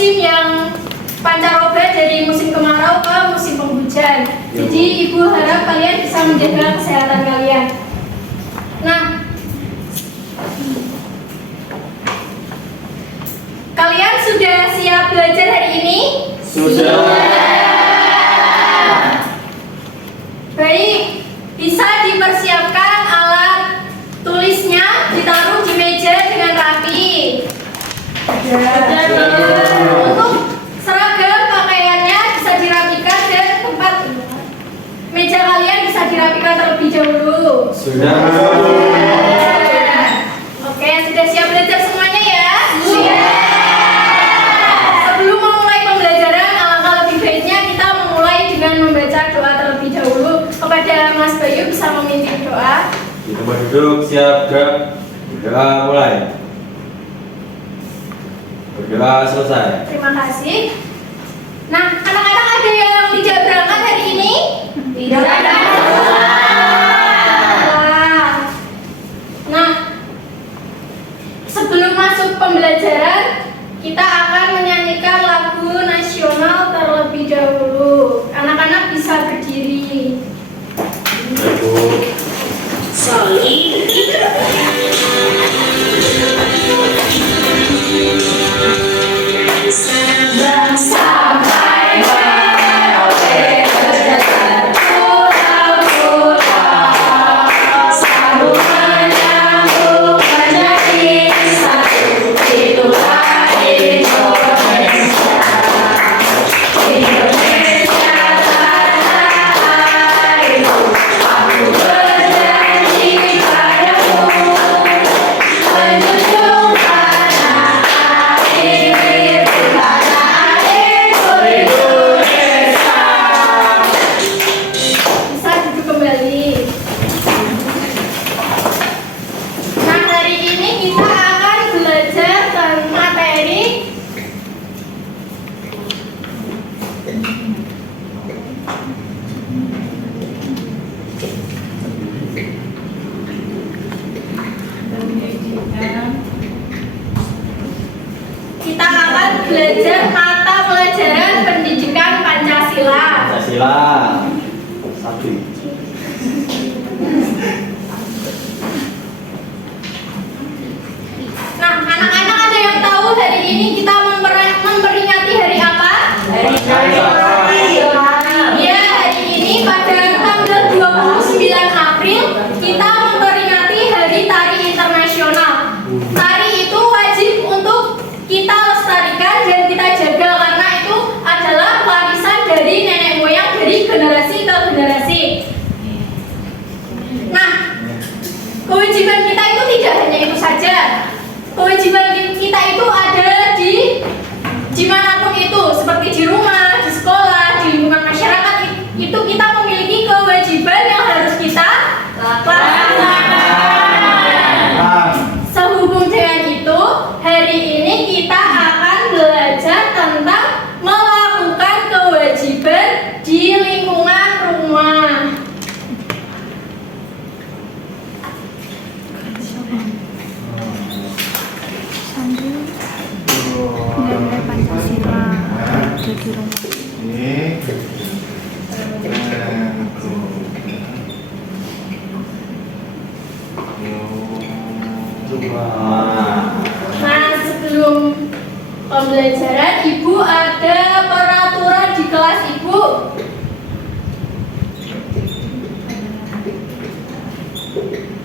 musim yang pancaroba dari musim kemarau ke musim penghujan. Jadi Ibu harap kalian bisa menjaga kesehatan kalian. Nah, kalian sudah siap belajar hari ini? Sudah. Baik, bisa dipersiapkan alat tulisnya, ditaruh di meja dengan rapi. Untuk seragam pakaiannya bisa dirapikan dan tempat meja kalian bisa dirapikan terlebih dahulu. Sudah. Oke, sudah siap belajar semuanya ya? Sudah. Sebelum memulai pembelajaran, alangkah lebih baiknya kita memulai dengan membaca doa terlebih dahulu. Kepada Mas Bayu bisa memimpin doa. Di tempat duduk, siap, gerak. Berdoa mulai. Berdoa selesai. Terima kasih. Nah, anak-anak ada yang tidak berangkat hari ini? Tidak ada. Nah, sebelum masuk pembelajaran, kita akan menyanyikan lagu nasional terlebih dahulu. Anak-anak bisa berdiri. Ibu. Solid. Sampai merauke terpulang, sambung menyambung menjadi satu. Itulah Indonesia. Indonesia tanah airku, aku berjanji padamu menjunjung tanah airku, tanah airku Indonesia. Bisa duduk kembali. Nah, hari ini kita akan belajar tentang materi mata pelajaran pendidikan Pancasila. Pancasila. Satu. Nah, anak-anak ada yang tahu hari ini kita memperingati hari apa? Hari Nasional. Ya, hari ini pada tanggal 29 April kita memperingati Hari Tari Internasional. Tari itu wajib untuk kita lestarikan dan kita jaga karena itu adalah warisan dari nenek moyang dari generasi ke generasi. Nah, kewajiban kita itu tidak hanya itu saja. Kewajiban kita itu ada di manapun itu, seperti di rumah, di sekolah, di lingkungan masyarakat. Itu kita memiliki kewajiban yang harus kita laksanakan. Sehubung dengan itu, hari ini kita akan belajar tentang melakukan kewajiban di lingkungan rumah. Nilai Pancasila jadi rumah. Nah, sebelum pembelajaran, Ibu ada peraturan di kelas Ibu.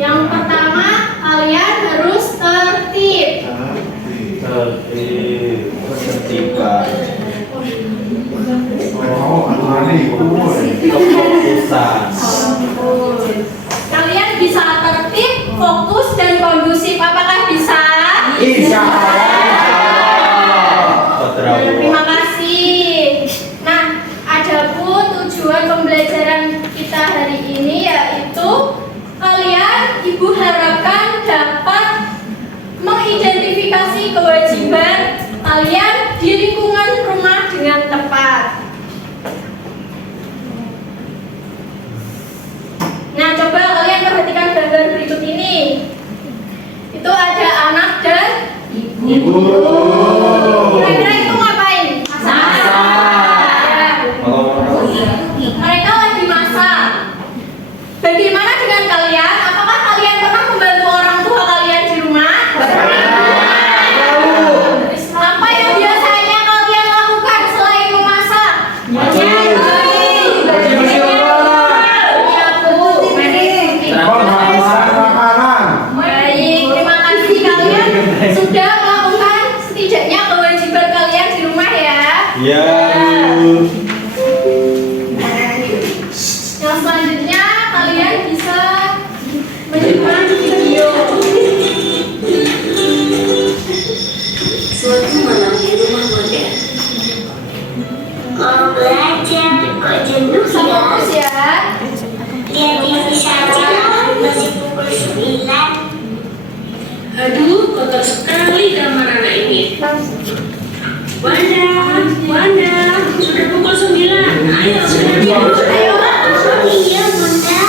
Yang pertama, kalian harus tertib. Ketertiban. Kefokusan. Kalian bisa tertib, fokus, dan kondusif. Apakah bisa? Insya Terima kasih. Nah, adapun tujuan pembelajaran kita hari ini yaitu kalian, Ibu harapkan dapat mengidentifikasi kewajiban kalian di lingkungan rumah dengan tepat. Nah, coba kalian perhatikan gambar berikut ini. Itu ada anak dan Ibu. kira-kira itu ngapain? kewajiban kalian di rumah ya. Ya, Bu. Yang selanjutnya kalian bisa menyimak video. Suatu malam di rumah modern. Kau belajar, kau jenuh Bisa fokus ya. ya. Lihat TV saja, masih pukul 9. Aduh, kotor sekali kamar anak ini. Wanda, Wanda, sudah pukul 9. Ayo, sudah tidur. Ayo, Iya bunda.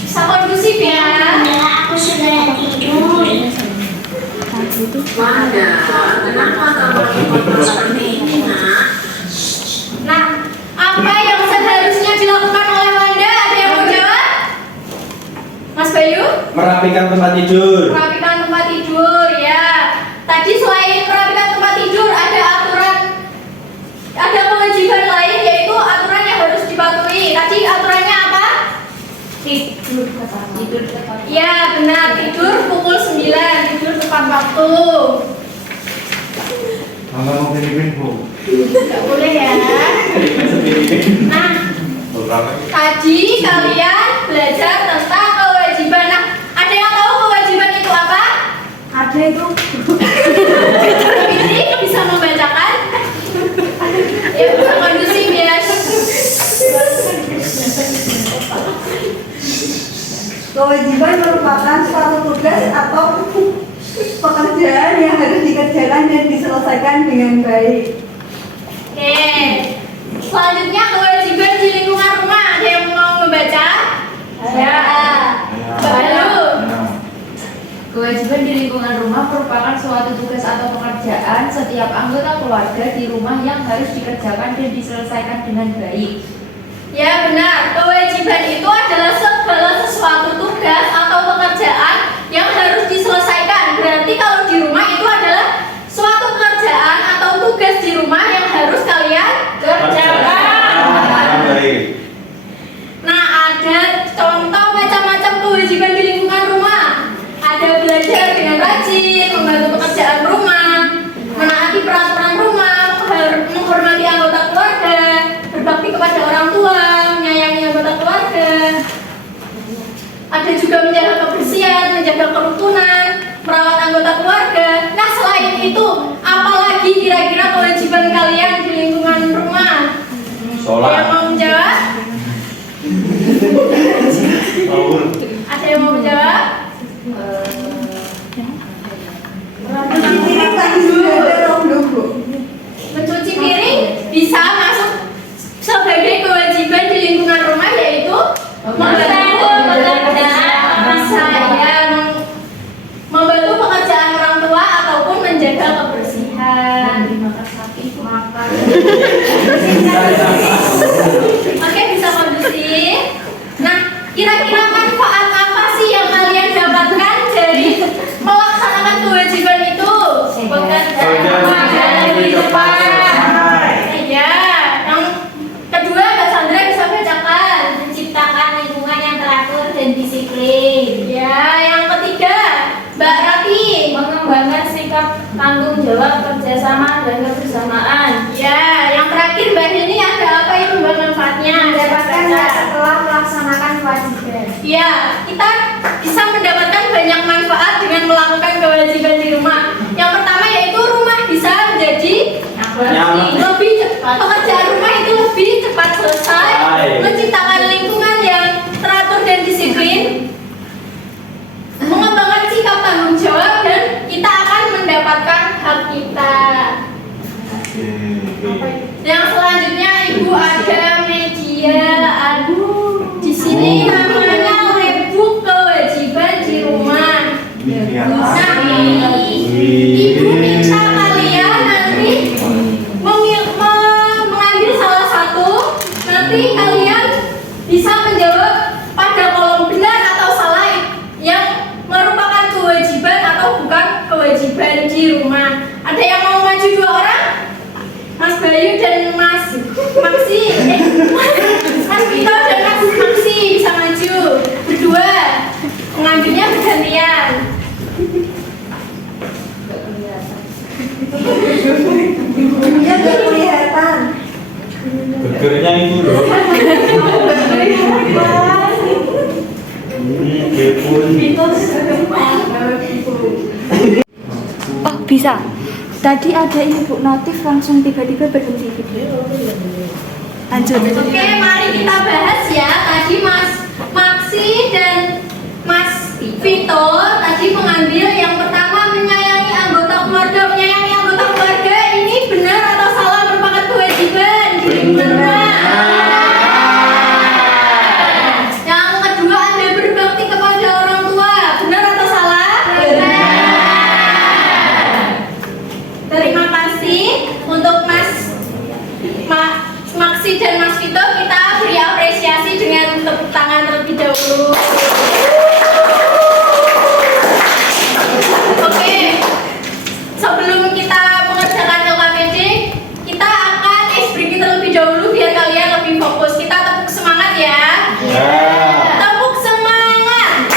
bisa kondusif ya. Bunda, aku sudah tidur. Wanda, kenapa kamarnya kotor seperti ini, nak? Nah, apa yang seharusnya dilakukan oleh Wanda? Ada yang mau jawab? Mas Bayu? Merapikan tempat tidur. Merapikan tempat tidur ya. Tadi selain merapikan tempat tidur ada aturan, ada kewajiban lain yaitu aturan yang harus dipatuhi. Tadi aturannya apa? Tidur tepat. Ya benar, tidur pukul 9, tidur tepat waktu. Mama mau kirim Bu. Tidak boleh ya. Nah, tadi kalian belajar tentang kewajiban. Nah, ada yang tahu kewajiban itu apa? Ada itu. Fitri bisa membacakan? Ya, bisa kondusif ya. Kewajiban merupakan suatu tugas atau pekerjaan yang harus dikerjakan dan diselesaikan dengan baik. Oke. Selanjutnya kewajiban di lingkungan rumah. Ada yang mau membaca? Ya. Baru. Kewajiban di lingkungan rumah merupakan suatu tugas atau pekerjaan setiap anggota keluarga di rumah yang harus dikerjakan dan diselesaikan dengan baik. Ya benar, kewajiban itu adalah segala sesuatu tugas atau pekerjaan yang harus diselesaikan. Berarti kalau di rumah itu adalah suatu pekerjaan atau tugas di rumah yang harus kalian kerjakan. Baik. Nah, ada contoh macam-macam kewajiban di lingkungan rumah. Ada belajar dengan rajin, membantu pekerjaan rumah, menaati peraturan rumah, menghormati anggota keluarga, berbakti kepada orang tua, menyayangi anggota keluarga. Ada juga menjaga kebersihan, menjaga kerukunan, merawat anggota keluarga. Nah, selain itu, apalagi kira-kira kewajiban kalian di lingkungan rumah? Yang Sholat. mau menjawab? Ada yang mau menjawab? Ini tadi sudah ada rondo Bu. Mencuci piring bisa masuk sebagai kewajiban di lingkungan rumah, yaitu membantu pekerjaan, bisa ya membantu pekerjaan orang tua ataupun menjaga kebersihan. Makan. Oke, bisa kondusif. Nah, kira-kira manfaat apa sih yang kalian dapatkan dari melaksanakan kewajiban itu? Bekerja lebih cepat. Ya, yang kedua Mbak Sandra bisa bacakan. Menciptakan lingkungan yang teratur dan disiplin. Ya, yang ketiga Mbak Rati. Mengembangkan sikap tanggung jawab, kerjasama, dan kebersamaan. Ya, yang terakhir Mbak Heni, ada apa itu Mbak manfaatnya? Mendapatkan setelah melaksanakan kewajiban. Ya, kita bisa mendapatkan banyak manfaat dengan melakukan kewajiban di rumah. Yang pertama yaitu rumah bisa menjadi lebih cepat. Pekerjaan rumah itu lebih cepat selesai, menciptakan lingkungan yang teratur dan disiplin, mengembangkan sikap tanggung jawab, dan kita akan mendapatkan hak kita. Yang selanjutnya Ibu ada media. Aduh, di sini namanya webbook kewajiban di rumah. Nah, Ibu minta kalian nanti mengambil salah satu. Nanti kalian bisa menjawab pada kolom benar atau salah yang merupakan kewajiban atau bukan kewajiban di rumah. Ada yang mau maju 2 orang? Mas Bayu dan Mas Maksi. Mas Vito dan Mas Maksi bisa maju berdua. Mengambilnya bergantian. Bisa. Tadi ada ini Bu, notif langsung tiba-tiba berhenti video. Lanjut. Oke, mari kita bahas ya. Tadi Mas Maksi dan Mas Vito tadi mengambil yang pertama menyayangi anggota keluarga. Menyayangi anggota keluarga ini benar atau salah merupakan kewajiban? Benar. Yang kedua, Anda berbakti kepada orang tua. Benar atau salah? Benar. Terima kasih untuk Maksi dan Mas Vito, kita beri apresiasi dengan tepuk tangan terlebih dahulu. Oke, sebelum kita mengerjakan LKPD, kita akan ice breaking terlebih dahulu biar kalian lebih fokus. Kita tepuk semangat ya. Tepuk semangat.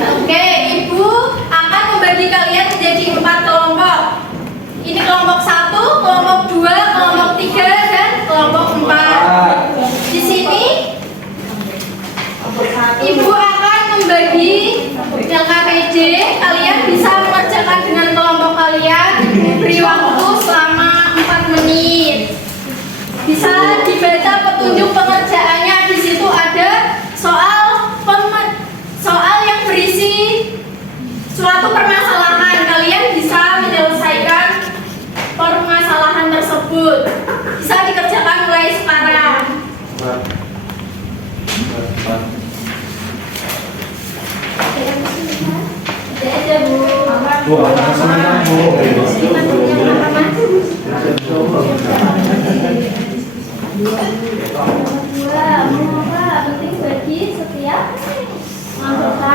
Oke, Ibu akan membagi kalian menjadi 4 kelompok. Ini kelompok 1, kelompok 2, kelompok 3, dan kelompok 4. Di sini Ibu akan membagi LKPD. Kalian bisa mengerjakan dengan kelompok kalian. Beri waktu selama 4 menit. Bisa dibaca petunjuk pengerjaannya. Di situ ada soal yang berisi suatu permasalahan. Kalian bisa menyelesaikan permasalahan tersebut. Bisa dikerjakan mulai sekarang. Ada Bu. Penting bagi setiap anggota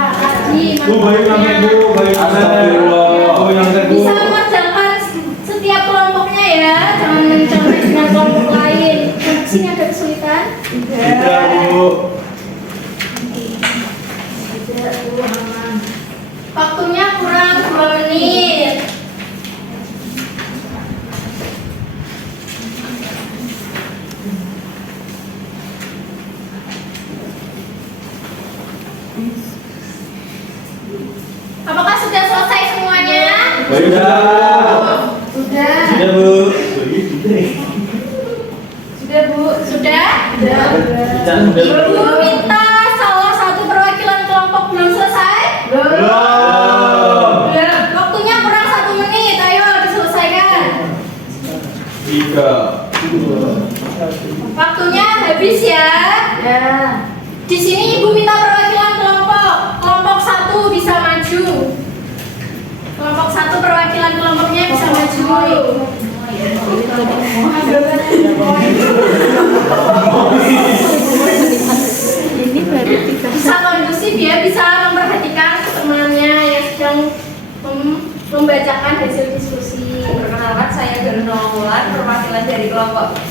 bisa mengerjakan setiap kelompoknya ya, jangan dengan kelompok lain. Sini ada kesulitan? Tidak, Bu. Waktunya kurang 2 menit. Apakah sudah selesai semuanya? Sudah. Sudah. Sudah, Bu. Sudah, Bu. Sudah? Sudah. Ibu minta salah satu perwakilan kelompok belum selesai? Belum. Waktunya kurang 1 menit. Ayo diselesaikan. 3. Waktunya habis ya. Di sini Ibu minta perwakilan kelompok. Kelompok 1 bisa maju. Kelompok 1 perwakilan kelompoknya bisa maju. Ini baru 3. Bisa kondusif ya, bisa memperhatikan temannya yang sedang membacakan hasil diskusi. Perkenalkan, saya Garuno Mulan, perwakilan dari kelompok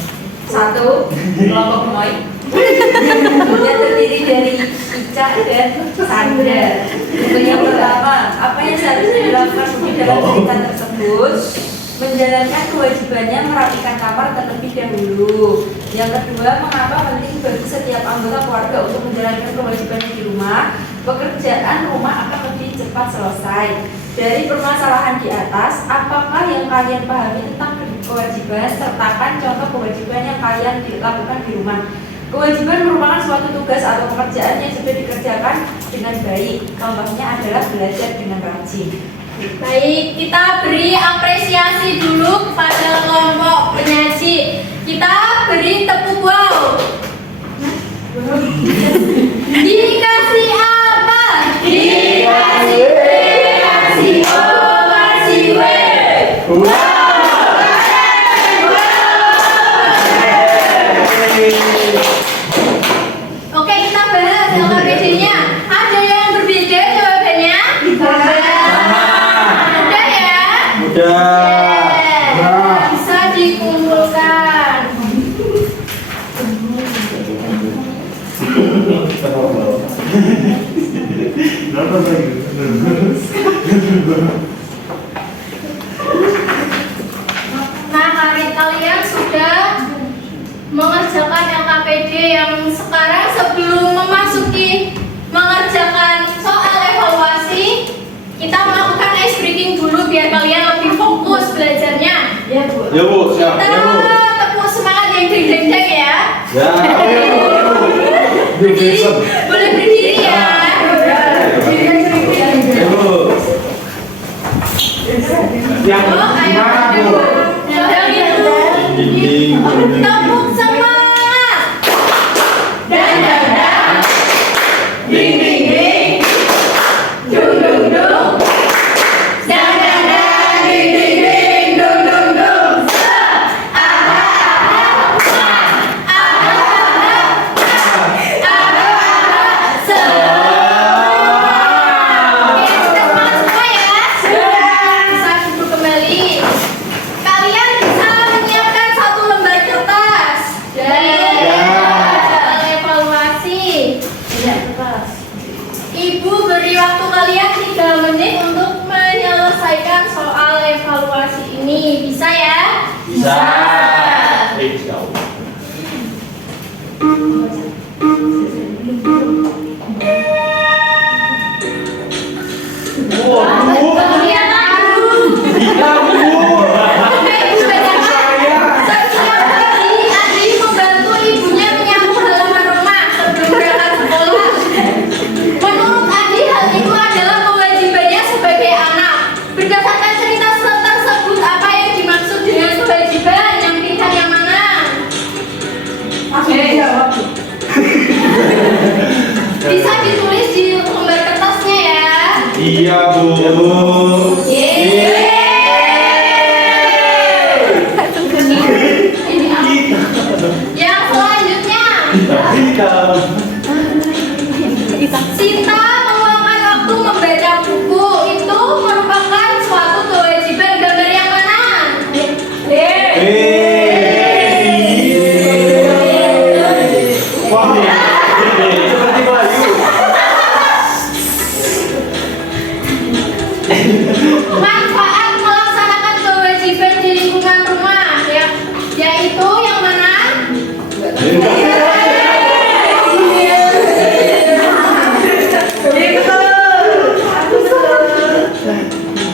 1, kelompok Moi. Yang terdiri dari Ica dan Sandra. Untuk yang pertama, apa yang seharusnya dilakukan di dalam cerita tersebut? Menjalankan kewajibannya merapikan kamar terlebih dahulu. Yang kedua, mengapa penting bagi setiap anggota keluarga untuk menjalankan kewajibannya di rumah? Pekerjaan rumah akan lebih cepat selesai. Dari permasalahan di atas, apakah yang kalian pahami tentang kewajiban? Sertakan contoh kewajiban yang kalian lakukan di rumah. Kewajiban merupakan suatu tugas atau pekerjaan yang sudah dikerjakan dengan baik. Contohnya adalah belajar dengan rajin. Baik, kita beri apresiasi dulu kepada kelompok penyaji. Kita beri tepuk wow. Dikasih apa? Dikasih B, kasih O, kasih W. Oke, kita bahas LKPD-nya. Ada yang berbeda jawabannya? Mudah ya? Mudah. Bisa dikumpulkan. Nah, kalian sudah mengerjakan LKPD yang sekarang sebelum memasuki mengerjakan soal evaluasi, kita melakukan ice breaking dulu biar kalian lebih fokus belajarnya. Ya Bu, siap. Kita Ya Bu. tepuk semangat yang deng-deng ya. Ya. Berdiri, boleh berdiri ya. Ya Bu. Yang Oh, ayo. gimana Bu? Yang itu. Dinding. Tepuk semangat. Dan ding ding ding. Dung dung dung. Dan ding ding ding. Dung dung dung. Oke, sudah semangat semua ya? Bisa duduk kembali. Kalian bisa menyiapkan satu lembar kertas dari soal evaluasi. Ibu beri waktu kalian 3 menit untuk menyelesaikan soal evaluasi ini. Bisa ya? Bisa. Let's go. Kelihatan? Oke, Ibu bacakan. Setiap pagi Adi membantu ibunya menyapu halaman rumah sebelum berangkat sekolah. Menurut Adi, hal itu adalah kewajibannya sebagai anak. Berdasarkan cerita tersebut, apa yang dimaksud dengan kewajiban? Yang pilihan yang mana? Langsung dijawab. Bisa ditulis di lembar kertasnya ya. Iya Bu. Yeay. Yang selanjutnya, Sinta meluangkan waktu membaca buku. Itu merupakan suatu kewajiban. Gambar yang mana? Wah, seperti Bayu. Manfaat melaksanakan kewajiban di lingkungan rumah, yaitu yang mana?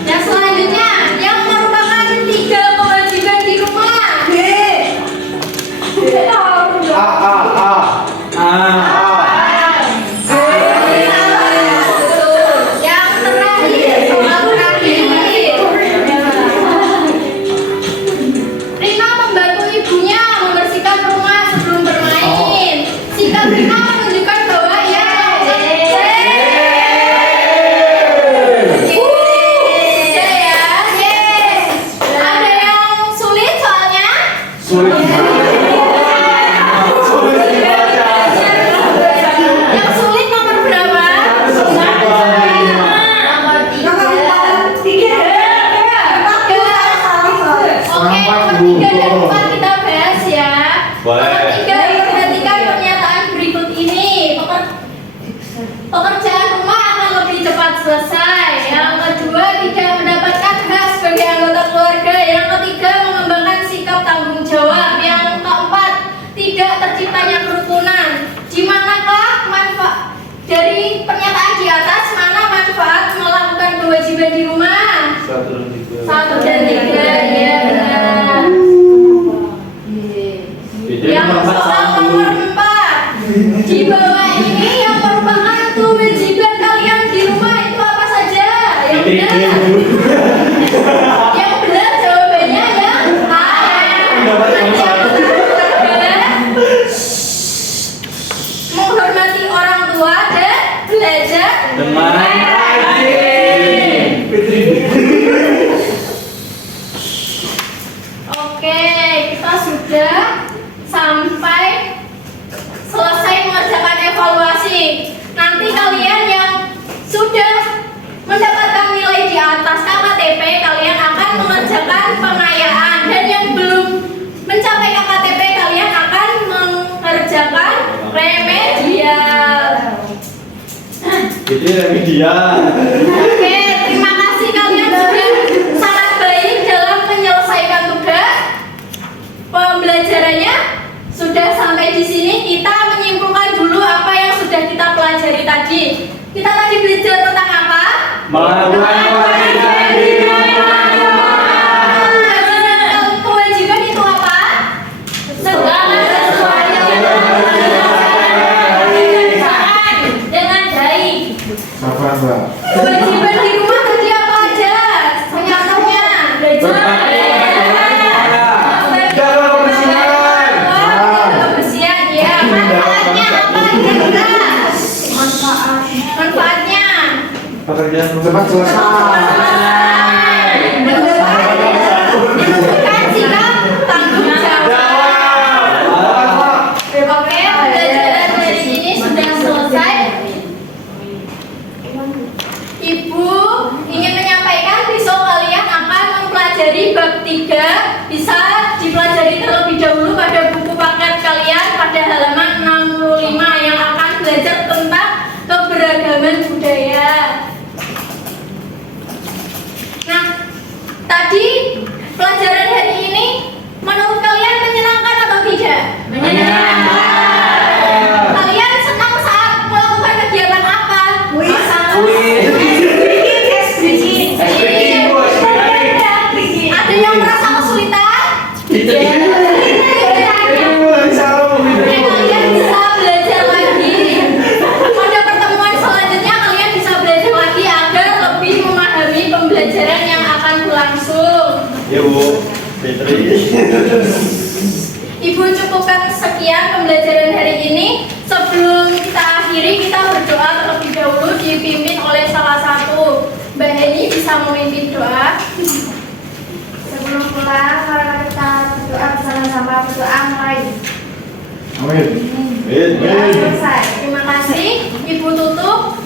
Yang selanjutnya, yang merupakan 3 kewajiban di rumah. Yang terakhir, soal terakhir. Rina membantu ibunya membersihkan rumah sebelum bermain. Sikap Rina menunjukkan bahwa ia Ada yang sulit soalnya? Yang sulit nomor berapa? Nomor 3. Oke, nomor 3 dan 4 kita bahas ya. Boleh. Nomor 3, perhatikan pernyataan berikut ini. Pekerjaan rumah akan lebih cepat selesai. Yang kedua, tidak mendapatkan hak sebagai anggota keluarga. Yang ketiga, mengembangkan sikap tanggung jawab. Yang keempat, tidak terciptanya kerukunan. Di manakah manfaat dari pernyataan di atas, mana manfaat melakukan kewajiban di rumah? 1 dan 3, ya benar. Yang soal nomor 4, di bawah ini yang merupakan kewajiban kalian di rumah itu apa saja? Yang benar? Yang benar jawabannya yang A. Menghormati orang tua dan belajar Teman Oke, kita sudah sampai selesai mengerjakan evaluasi. Nanti kalian yang sudah mendapatkan nilai di atas KKTP, kalian akan mengerjakan pengayaan. Dan yang belum mencapai KKTP, kalian akan mengerjakan remedial. Jadi remedial. Oke, terima kasih kalian sudah sangat baik dalam menyelesaikan tugas. Pembelajarannya sudah sampai di sini. Kita Kewajiban di rumah tadi apa aja? Senyamannya. Kebersihan ya. Manfaatnya apa kira-kira? Manfaatnya. Pekerjaan Cepat selesai. Menunjukkan sikap tanggung jawab. Oke, pembelajaran hari ini sudah selesai. Ibu ingin menyampaikan besok kalian akan mempelajari bab 3. Bisa dipelajari terlebih dahulu pada buku paket kalian pada halaman 65 yang akan belajar tentang keberagaman budaya. Nah, tadi pelajaran hari ini menurut kalian menyenangkan atau tidak? Kalian senang saat melakukan kegiatan apa? Ada yang merasa kesulitan? Kalian bisa belajar lagi. Pada pertemuan selanjutnya kalian bisa belajar lagi agar lebih memahami pembelajaran yang akan berlangsung. Ya Bu, Fitri. Ibu cukupkan sekian pembelajaran hari ini. Sebelum kita akhiri, kita berdoa terlebih dahulu dipimpin oleh salah satu. Mbak Heni bisa memimpin doa. Sebelum pulang, mari kita berdoa bersama-sama. Berdoa mulai. Amin. Amin. Selesai. Terima kasih. Ibu tutup.